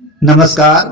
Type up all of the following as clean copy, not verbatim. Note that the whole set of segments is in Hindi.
नमस्कार।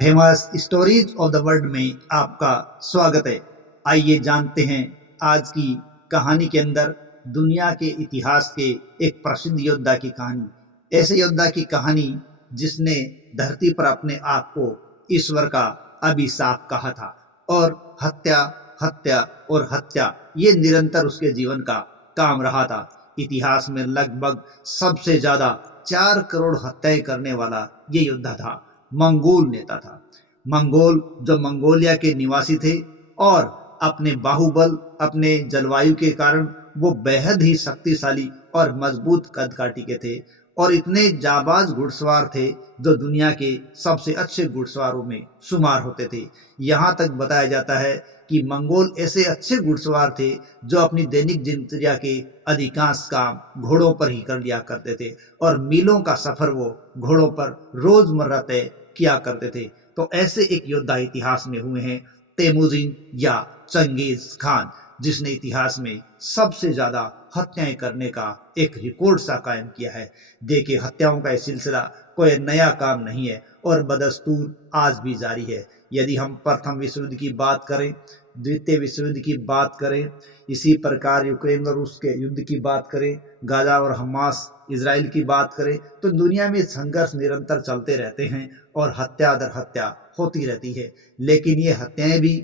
Famous stories of the world में आपका स्वागत है। आइए जानते हैं आज की कहानी के अंदर दुनिया के इतिहास के एक प्रसिद्ध योद्धा की कहानी। ऐसे योद्धा की कहानी जिसने धरती पर अपने आप को ईश्वर का अभिशाप कहा था और हत्या हत्या और हत्या ये निरंतर उसके जीवन का काम रहा था। इतिहास में लगभग सबसे ज्यादा 4 करोड़ हत्याएं करने वाला ये योद्धा था। मंगोल नेता था। मंगोल जो मंगोलिया के निवासी थे और अपने बाहुबल अपने जलवायु के कारण वो बेहद ही शक्तिशाली और मजबूत कदकाठी के थे और इतने जाबाज घुड़सवार थे जो दुनिया के सबसे अच्छे घुड़सवारों में शुमार होते थे। यहाँ तक बताया जाता है कि मंगोल ऐसे अच्छे घुड़सवार थे जो अपनी दैनिक दिनचर्या के अधिकांश काम घोड़ों पर ही कर लिया करते थे और मीलों का सफर वो घोड़ों पर रोजमर्रा तय किया करते थे। तो ऐसे एक योद्धा इतिहास में हुए हैं तेमुजिन या चंगेज खान, जिसने इतिहास में सबसे ज्यादा हत्याएं करने का एक रिकॉर्ड सा कायम किया है। देखिए, हत्याओं का यह सिलसिला कोई नया काम नहीं है और बदस्तूर आज भी जारी है। यदि हम प्रथम विश्व युद्ध की बात करें, द्वितीय विश्व युद्ध की बात करें, इसी प्रकार यूक्रेन और रूस के युद्ध की बात करें, गाजा और हमास इजराइल की बात करें, तो दुनिया में संघर्ष निरंतर चलते रहते हैं और हत्या दर हत्या होती रहती है। लेकिन ये हत्याएं भी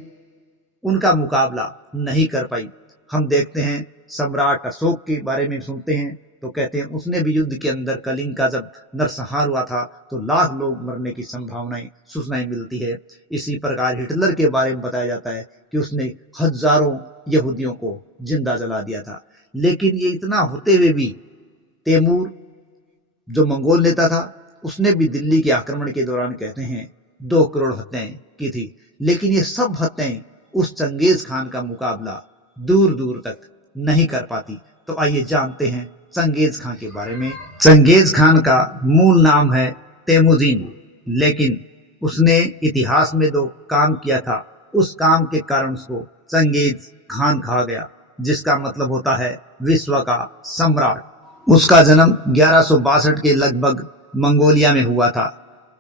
उनका मुकाबला नहीं कर पाई। हम देखते हैं सम्राट अशोक के बारे में सुनते हैं तो कहते हैं उसने भी युद्ध के अंदर कलिंग का जब नरसंहार हुआ था तो लाख लोग मरने की संभावनाएं सूचनाएं मिलती है। इसी प्रकार हिटलर के बारे में बताया जाता है कि उसने हजारों यहूदियों को जिंदा जला दिया था। लेकिन ये इतना होते हुए भी तैमूर जो मंगोल नेता था उसने भी दिल्ली के आक्रमण के दौरान कहते हैं 2 करोड़ हत्याएं की थी। लेकिन ये सब हत्याएं उस चंगेज खान का मुकाबला दूर दूर तक नहीं कर पाती। तो आइए जानते हैं चंगेज खान के बारे में। चंगेज खान का मूल नाम है तेमुजीन, लेकिन उसने इतिहास में जो काम किया था उस काम के कारण उसको चंगेज खान कहा गया, जिसका मतलब होता है विश्व का सम्राट। उसका जन्म 1162 के लगभग मंगोलिया में हुआ था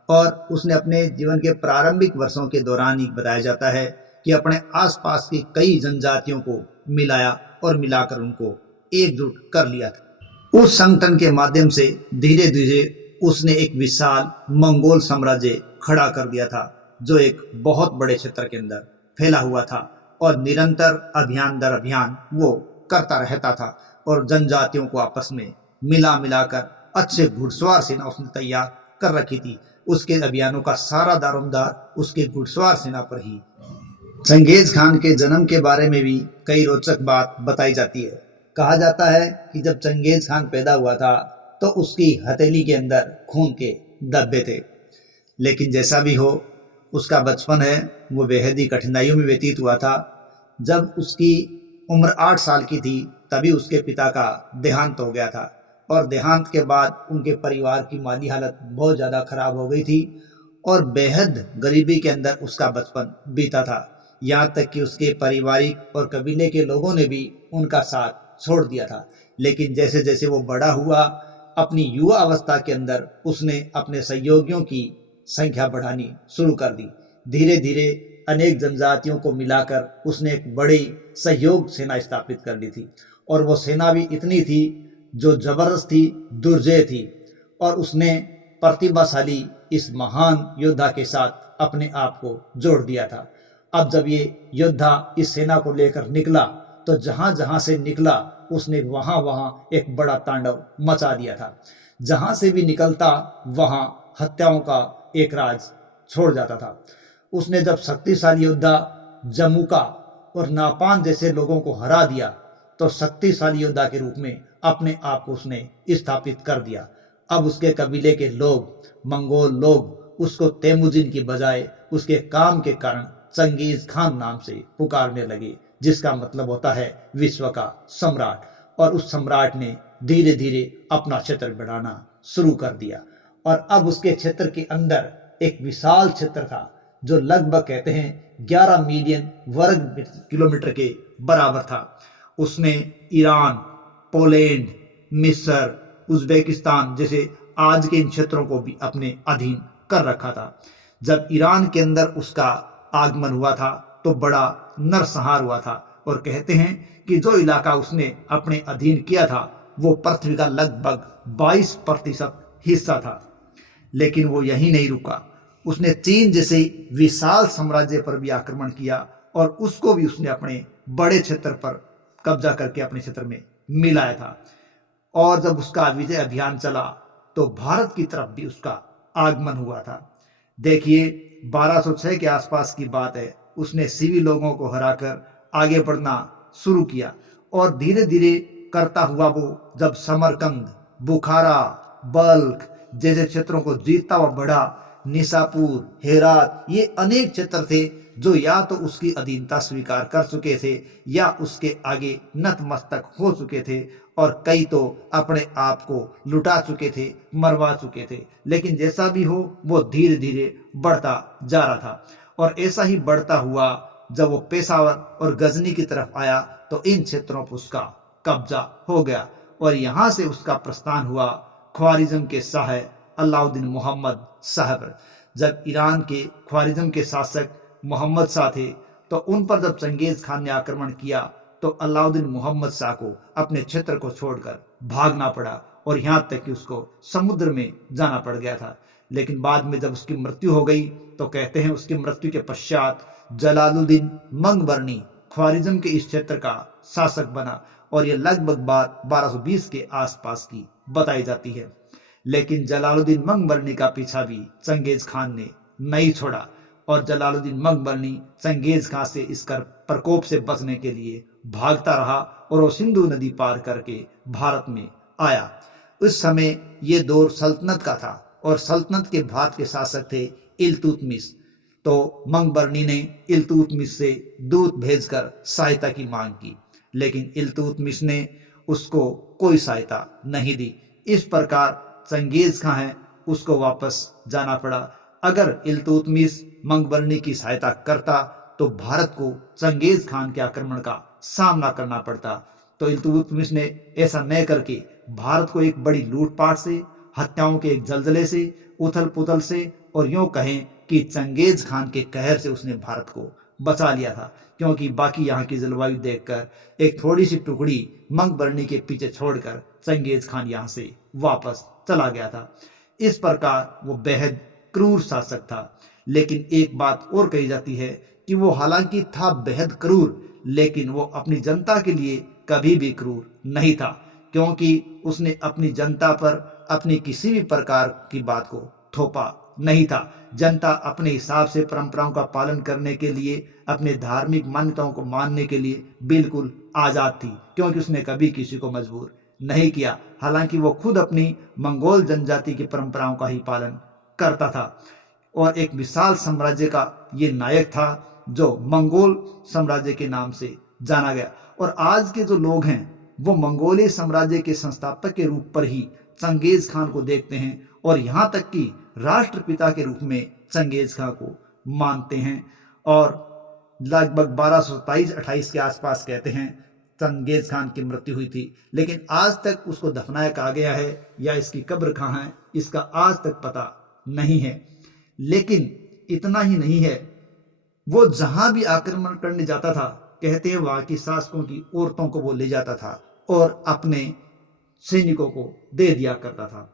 और उसने अपने जीवन के प्रारंभिक वर्षों के दौरान ही बताया जाता है कि अपने आसपास की कई जनजातियों को मिलाया और मिलाकर उनको एकजुट कर लिया था। उस संगठन के माध्यम से धीरे धीरे उसने एक विशाल मंगोल साम्राज्य खड़ा कर दिया था जो एक बहुत बड़े क्षेत्र के अंदर फैला हुआ था और निरंतर अभियान दर अभियान वो करता रहता था और जनजातियों को आपस में मिला मिलाकर अच्छे घुड़सवार सेना उसने तैयार कर रखी थी। उसके अभियानों का सारा दारोमदार उसके घुड़सवार सेना पर ही। चंगेज खान के जन्म के बारे में भी कई रोचक बात बताई जाती है। कहा जाता है कि जब चंगेज खान पैदा हुआ था तो उसकी हथेली के अंदर खून के धब्बे थे। लेकिन जैसा भी हो, उसका बचपन है वो बेहद ही कठिनाइयों में व्यतीत हुआ था। जब उसकी उम्र 8 साल की थी तभी उसके पिता का देहांत हो गया था और देहांत के बाद उनके परिवार की माली हालत बहुत ज़्यादा खराब हो गई थी और बेहद गरीबी के अंदर उसका बचपन बीता था। यहाँ तक कि उसके पारिवारिक और कबीले के लोगों ने भी उनका साथ छोड़ दिया था। लेकिन जैसे जैसे वो बड़ा हुआ, अपनी युवा अवस्था के अंदर उसने अपने सहयोगियों की संख्या बढ़ानी शुरू कर दी। धीरे धीरे अनेक जनजातियों को मिलाकर उसने एक बड़ी सहयोग सेना स्थापित कर ली थी और वो सेना भी इतनी थी जो जबरदस्त थी, दुर्जय थी और उसने प्रतिभाशाली इस महान योद्धा के साथ अपने आप को जोड़ दिया था। अब जब ये योद्धा इस सेना को लेकर निकला तो जहां जहां से निकला उसने वहां वहां एक बड़ा तांडव मचा दिया था। जहां से भी निकलता वहां हत्याओं का एक राज छोड़ जाता था। उसने जब शक्तिशाली योद्धा जमुका और नापान जैसे लोगों को हरा दिया तो शक्तिशाली योद्धा के रूप में अपने आप को उसने स्थापित कर दिया। अब उसके कबीले के लोग, मंगोल लोग उसको तेमुजिन की बजाय उसके काम के कारण चंगेज खान नाम से पुकारने लगे, जिसका मतलब होता है विश्व का सम्राट। और उस सम्राट ने धीरे धीरे अपना क्षेत्र बढ़ाना शुरू कर दिया और अब उसके क्षेत्र के अंदर एक विशाल क्षेत्र था जो लगभग कहते हैं 11 मिलियन वर्ग किलोमीटर के बराबर था। उसने ईरान, पोलैंड, मिस्र, उज्बेकिस्तान जैसे आज के इन क्षेत्रों को भी अपने अधीन कर रखा था। जब ईरान के अंदर उसका आगमन हुआ था तो बड़ा नरसंहार हुआ था, और कहते हैं कि जो इलाका उसने अपने अधीन किया था वो पृथ्वी का लगभग 22% हिस्सा था। लेकिन वो यही नहीं रुका, उसने चीन जैसे विशाल साम्राज्य पर भी आक्रमण किया और उसको भी उसने अपने बड़े क्षेत्र पर कब्जा करके अपने क्षेत्र में मिलाया था। और जब उसका विजय अभियान चला तो भारत की तरफ भी उसका आगमन हुआ था। देखिए 1206 के आसपास की बात है, उसने सीवी लोगों को हराकर आगे बढ़ना शुरू किया और धीरे धीरे करता हुआ वो जब समरकंद, बुखारा, बल्ख जैसे क्षेत्रों को जीतता हुआ बढ़ा, निशापुर, हेरात ये अनेक क्षेत्र थे जो या तो उसकी अधीनता स्वीकार कर चुके थे या उसके आगे नतमस्तक हो चुके थे, और कई तो अपने आप को लुटा चुके थे, मरवा चुके थे। लेकिन जैसा भी हो वो धीरे धीरे बढ़ता जा रहा था, और ऐसा ही बढ़ता हुआ जब वो पेशावर और गजनी की तरफ आया तो इन क्षेत्रों पर उसका कब्जा हो गया, और यहां से उसका प्रस्थान हुआ ख्वारिज्म के शाह अलाउद्दीन मोहम्मद साहब। जब ईरान के ख्वारिज्म के शासक मोहम्मद शाह थे तो उन पर जब चंगेज खान ने आक्रमण किया तो अलाउद्दीन मोहम्मद शाह को अपने क्षेत्र को छोड़कर भागना पड़ा, और यहां तक कि उसको समुद्र में जाना पड़ गया था। लेकिन बाद में जब उसकी मृत्यु हो गई तो कहते हैं उसकी मृत्यु के पश्चात जलालुद्दीन मंगबरनी ख्वारिज्म के इस क्षेत्र का शासक बना, और यह लगभग बात 1220 के आसपास की बताई जाती है। लेकिन जलालुद्दीन मंगबरनी का पीछा भी चंगेज खान ने नहीं छोड़ा, और जलालुद्दीन मंगबरनी चंगेज खान से इस कर प्रकोप से बचने के लिए भागता रहा और वो सिंधु नदी पार करके भारत में आया। उस समय ये दौर सल्तनत का था और सल्तनत के भारत के शासक थे इल्तुतमिश। तो मंगबरनी ने इल्तुतमिश से दूत भेजकर सहायता की मांग की, लेकिन इल्तुतमिश ने उसको कोई सहायता नहीं दी। इस प्रकार चंगेज खां है उसको वापस जाना पड़ा। अगर इल्तुतमिश मंगबरनी की सहायता करता तो भारत को चंगेज खान के आक्रमण का सामना करना पड़ता। तो इल्तुतमिश ने ऐसा न करके भारत को एक बड़ी लूटपाट से, हत्याओं के एक जलजले से, उथल पुथल से, और यूं कहें कि चंगेज खान के कहर से उसने भारत को बचा लिया था, क्योंकि बाकी यहाँ की जलवायु देखकर एक थोड़ी सी टुकड़ी मंगबरनी के पीछे छोड़कर चंगेज खान यहाँ से वापस चला गया था। इस प्रकार वो बेहद क्रूर शासक था। लेकिन एक बात और कही जाती है कि वो हालांकि था बेहद क्रूर, लेकिन वो अपनी जनता के लिए कभी भी क्रूर नहीं था, क्योंकि उसने अपनी जनता पर अपनी किसी भी प्रकार की बात को थोपा नहीं था। जनता अपने हिसाब से परंपराओं का पालन करने के लिए, अपने धार्मिक मान्यताओं को मानने के लिए बिल्कुल आजाद थी, क्योंकि उसने कभी किसी को मजबूर नहीं किया। हालांकि वो खुद अपनी मंगोल जनजाति की परंपराओं का ही पालन करता था, और एक विशाल साम्राज्य का ये नायक था जो मंगोल साम्राज्य के नाम से जाना गया। और आज के जो लोग हैं वो मंगोलिय साम्राज्य के संस्थापक के रूप पर ही चंगेज खान को देखते हैं, और यहाँ तक कि राष्ट्रपिता के रूप में चंगेज खान को मानते हैं। और लगभग 1227-28 के आसपास कहते हैं चंगेज खान की मृत्यु हुई थी, लेकिन आज तक उसको दफनाया कहा गया है या इसकी कब्र कहाँ है इसका आज तक पता नहीं है। लेकिन इतना ही नहीं है, वो जहां भी आक्रमण करने जाता था कहते हैं वहां की शासकों की औरतों को वो ले जाता था और अपने सैनिकों को दे दिया करता था।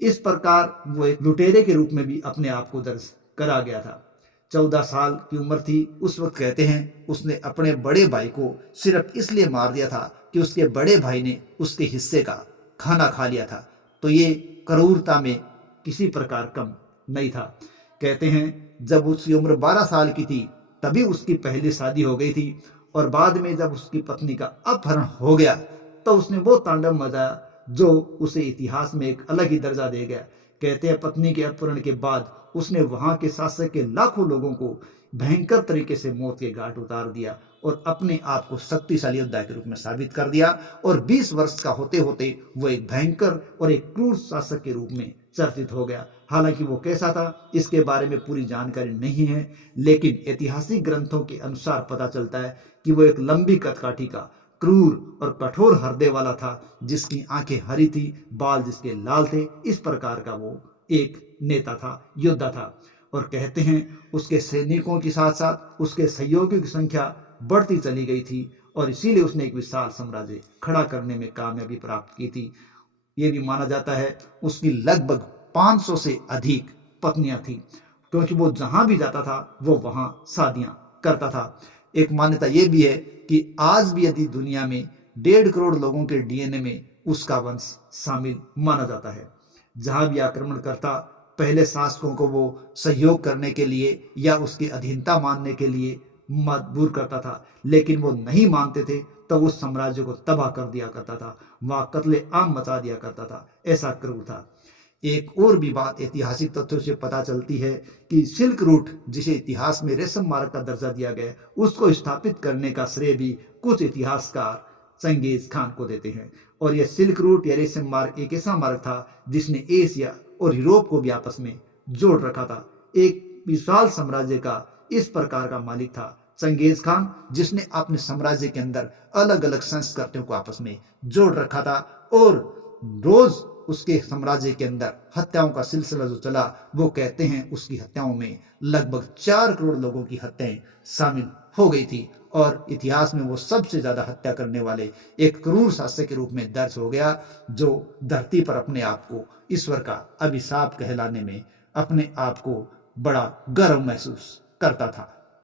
इस प्रकार वो एक लुटेरे के रूप में भी अपने आप को दर्ज करा गया था। 14 साल की उम्र थी उस वक्त। कहते हैं उसने अपने बड़े भाई को सिर्फ इसलिए मार दिया था कि उसके बड़े भाई ने उसके हिस्से का खाना खा लिया था। तो ये क्रूरता में किसी प्रकार कम नहीं था। कहते हैं जब उसकी उम्र 12 साल की थी तभी उसकी पहली शादी हो गई थी, और बाद में जब उसकी पत्नी का अपहरण हो गया तो उसने वो तांडव मचाया जो उसे इतिहास में एक अलग ही दर्जा दे गया। कहते हैं पत्नी के अपहरण के बाद उसने वहां के शासक के लाखों लोगों को भयंकर तरीके से मौत के घाट उतार दिया और अपने आप को शक्तिशाली योद्धा के रूप में साबित कर दिया, और 20 वर्ष का होते होते वो एक भयंकर और एक क्रूर शासक के रूप में चर्चित हो गया। हालांकि वो कैसा था इसके बारे में पूरी जानकारी नहीं है, लेकिन ऐतिहासिक ग्रंथों के अनुसार पता चलता है कि वो एक लंबी कदकाठी का क्रूर और कठोर हृदय वाला था, जिसकी आंखें हरी थी, बाल जिसके लाल थे। इस प्रकार का वो एक नेता था, योद्धा था। और कहते हैं उसके सैनिकों के साथ साथ उसके सहयोगियों की संख्या बढ़ती चली गई थी और इसीलिए उसने एक विशाल साम्राज्य खड़ा करने में कामयाबी प्राप्त की थी। ये भी माना जाता है उसकी लगभग 500 से अधिक पत्नियां थी, क्योंकि वो जहां भी जाता था वो वहां शादियां करता था। एक मान्यता ये भी है कि आज भी यदि दुनिया में 1.5 करोड़ लोगों के डीएनए में उसका वंश शामिल माना जाता है। जहां भी आक्रमण करता, पहले शासकों को वो सहयोग करने के लिए या उसकी अधीनता मानने के लिए मजबूर करता था, लेकिन वो नहीं मानते थे तो उस साम्राज्य को तबाह कर दिया करता था, वहां कत्ले आम मचा दिया करता था। ऐसा क्रूर था। एक और भी बात ऐतिहासिक तथ्यों से पता चलती है कि सिल्क रूट, जिसे इतिहास में रेशम मार्ग का दर्जा दिया गया, उसको स्थापित करने का श्रेय भी कुछ इतिहासकार चंगेज खान को देते हैं। और यह सिल्क रूट या रेशम मार्ग एक ऐसा मार्ग था जिसने एशिया और यूरोप को भी आपस में जोड़ रखा था। एक विशाल साम्राज्य का इस प्रकार का मालिक था चंगेज खान, जिसने अपने साम्राज्य के अंदर अलग अलग संस्कृतियों को आपस में जोड़ रखा था। और रोज उसके साम्राज्य के अंदर हत्याओं का सिलसिला जो चला, वो कहते हैं उसकी हत्याओं में लगभग 4 करोड़ लोगों की हत्याएं शामिल हो गई थी। और इतिहास में वो सबसे ज्यादा हत्या करने वाले एक क्रूर शासक के रूप में दर्ज हो गया, जो धरती पर अपने आप को ईश्वर का अभिशाप कहलाने में अपने आप को बड़ा गर्व महसूस करता था।